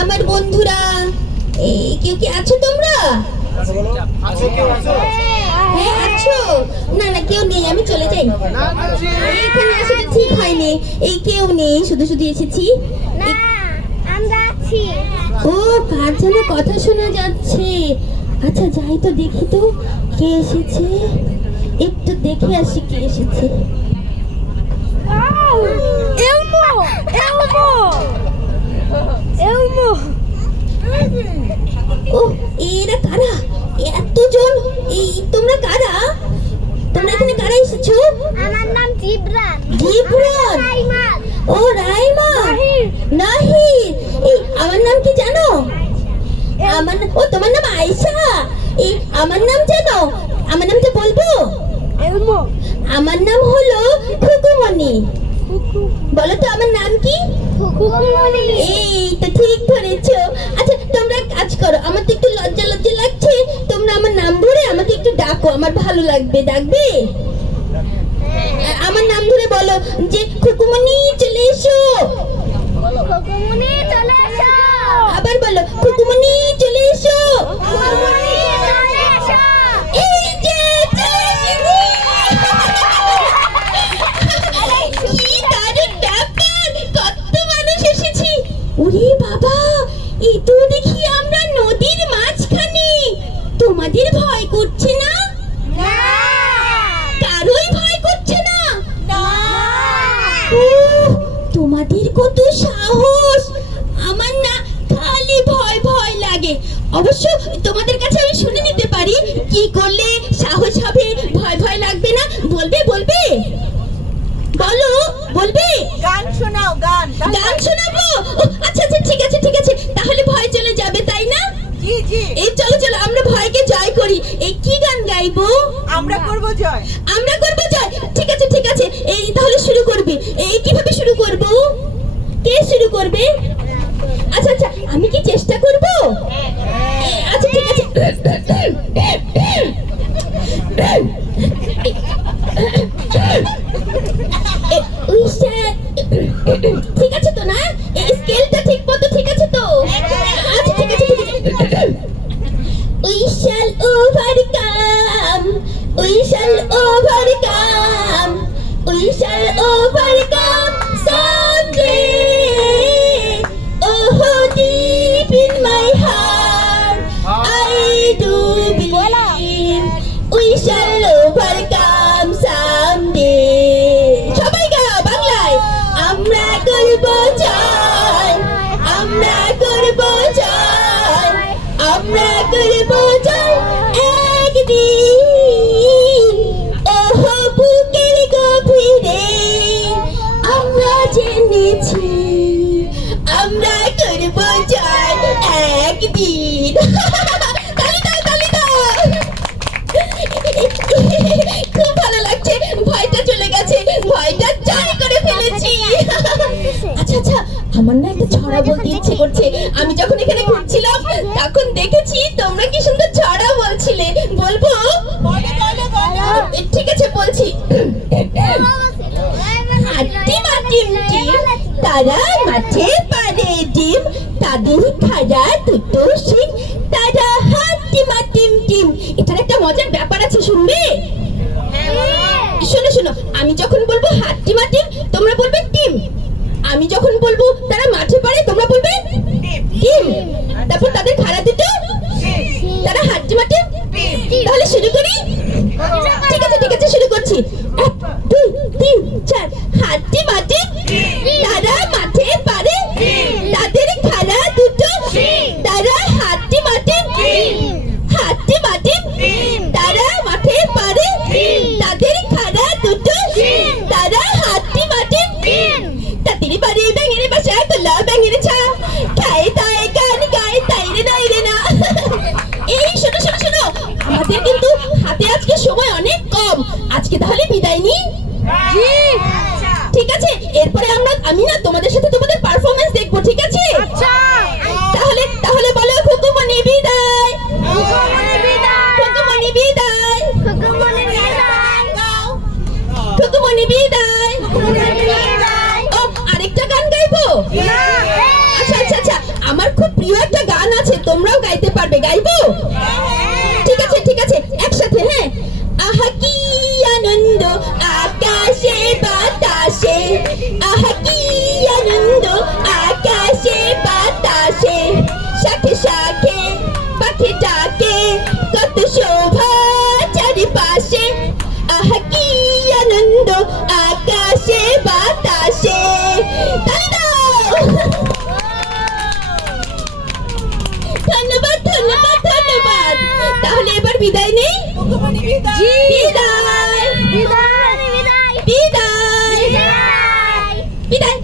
আমার বন্ধুরা, কেউ কি আছো তোমরা? হ্যাঁ আছো? না না কেউ নেই, আমি চলে যাই। এখানে আসলে ঠিক হয়নি, এই কেউ নেই, শুধু শুধু এসেছি। ও কার যেন কথা শোনা যাচ্ছে। আচ্ছা যাই তো দেখি তো কে এসেছে, একটু দেখে আসি কে এসেছে। ও এরা কারা? এতজন, তোমরা কারা? তোমরা এখানে কারা এসেছো? আমার নাম জিবরান। জিবরান? রাইমান। ও রাইমা, নাহির। আমার নাম কি জানো? ও তোমার নাম আয়েশা। আমার নাম জানো? আমার নামটা বলবো? এলমো। আমার নাম হলো খুকুমনি। বলো তো আমার নাম কি? খুকুমনি। এই তো ঠিক ধরেছো। আচ্ছা তোমরা কাজ করো, আমার তো একটু লজ্জা লজ্জা লাগছে, তোমরা আমার নাম ধরে আমাকে একটু ডাকো, আমার ভালো লাগবে। ডাকবে? আমার নাম ধরে বলো যে খুকুমনি চলে এসো। খুকুমনি চলে এসো। আবার বলো খুকুমনি চলে এসো। খুকুমনি চলে এসো। এই যে চলে এসেছি। কি দারুণ ব্যাপার, কত মানুষ এসেছি। ওরে বাবা, এই তো দেখি আমরা নদীর মাঝখানে। তোমাদের ভয় করছে না? না। কারোই ভয় করছে না? না। ও তোমাদের কত সাহস! আমার না খালি ভয় ভয় লাগে। অবশ্য তোমাদের কাছে আমি শুনে নিতে পারি কি করলে সাহস হবে, ভয় ভয় লাগবে না। বলবে বলবে বলো, বলবে? গান শোনাও, গান। গান শোনাবো? আচ্ছা আচ্ছা ঠিক আছে ঠিক আছে, তাহলে ভয় চলে যাবে তাই না? জি জি। এই চলো চলো আমরা ভয়কে জয় করি। এই কি গান গাইবো? আমরা করব জয়। আমরা করবো জয়। ঠিক আছে ঠিক আছে, এই তাহলে শুরু করবে। এই কিভাবে শুরু করব? কে শুরু করবে? আচ্ছা আচ্ছা আমি কি চেষ্টা করব? আচ্ছা ঠিক আছে। ঠিক আছে তো না? এই স্কেলটা ঠিক মতো ঠিক আছে তো? আচ্ছা ঠিক আছে ঠিক আছে। We shall overcome. We shall overcome. We shall overcome someday. Oh, deep in my heart, I do believe we shall overcome someday. সবাই গাও বাংলায়। আমরা করব জয়, আমরা করব জয়, আমরা করব জয় একদিন। ওহ বুকের গভীরে আমরা জেনেছি আমরা করব জয় একদিন। তালি দাও তালি দাও। খুব ভালো লাগছে, ভয়টা চলে গেছে, ভয়টা জয় করে ফেলেছি। আচ্ছা আচ্ছা আমার না একটা ছড়া বলতে ইচ্ছে করছে। আমি যখন এখানে ঘুরছিলাম তখন দেখেছি তোমরা কি সুন্দর ছড়া বলছিলে। বলবো? ঠিক আছে বলছি। হাট্টি মাটিম টিম, তারা মাঠে পারে ডিম, তাদের খাড়া দুটো শিং, তারা হাট্টি মাটিম টিম। এটার একটা মজার ব্যাপার আছে, শুনবে? শোনো শোনো, আমি যখন বলবো হাট্টি মাটিম তোমরা বলবে টিম। আমি যখন বলবো তারা মাঠে পারে তোমরা বলবে টিম। তারপর তাদের খাড়া দুটো তারা হাট্টি মাটিম। তাহলে শুরু করি? ঠিক আছে ঠিক আছে শুরু করছি। 1 2 3 4। হাট্টি মাটিম, তারা মাঠে পারে, তাদের খাড়া দুটো, তারা হাট্টি মাটিম। হাট্টি মাটিম, তারা মাঠে পারে, তাদের খাড়া দুটো, তারা হাট্টি মাটিম। তাদের বাড়ি ব্যাঙের বাসা, তোলা ব্যাঙের ছা, খায় তাই গান গায় তাই রে নাই রে না। এই শোনো শোনো শোনো, আমাদের কিন্তু হাতে আজকে সময় অনেক কম। আজকে তাহলে বিদায় নিই। ঠিক আছে, এরপরে আমি না তোমাদের সাথে তোমাদের পারফরম্যান্স দেখবো, ঠিক আছে? তাহলে তাহলে বলো খুকুমনি বিদায়, খুকুমনি বিদায়, খুকুমনি বিদায়। ও আরেকটা গান গাইবো? আচ্ছা আচ্ছা আচ্ছা আমার খুব পারবে, গাইবো? ঠিক আছে একসাথে, হ্যাঁ। আহা কি আনন্দ আকাশে বাতাসে, আহা কি আনন্দ আকাশে বাতাসে, শাখে শাখে পাখি ডাকে, কত শোভা চারিপাশে, আহা কি আনন্দ আকাশে বাতাসে। তালি দাও। ধন্যবাদ ধন্যবাদ ধন্যবাদ। তাহলে এবার বিদায় নেই। খুকুমনি বিদায়। বিদায় বিদায় বিদায় বিদায় বিদায় বিদায়।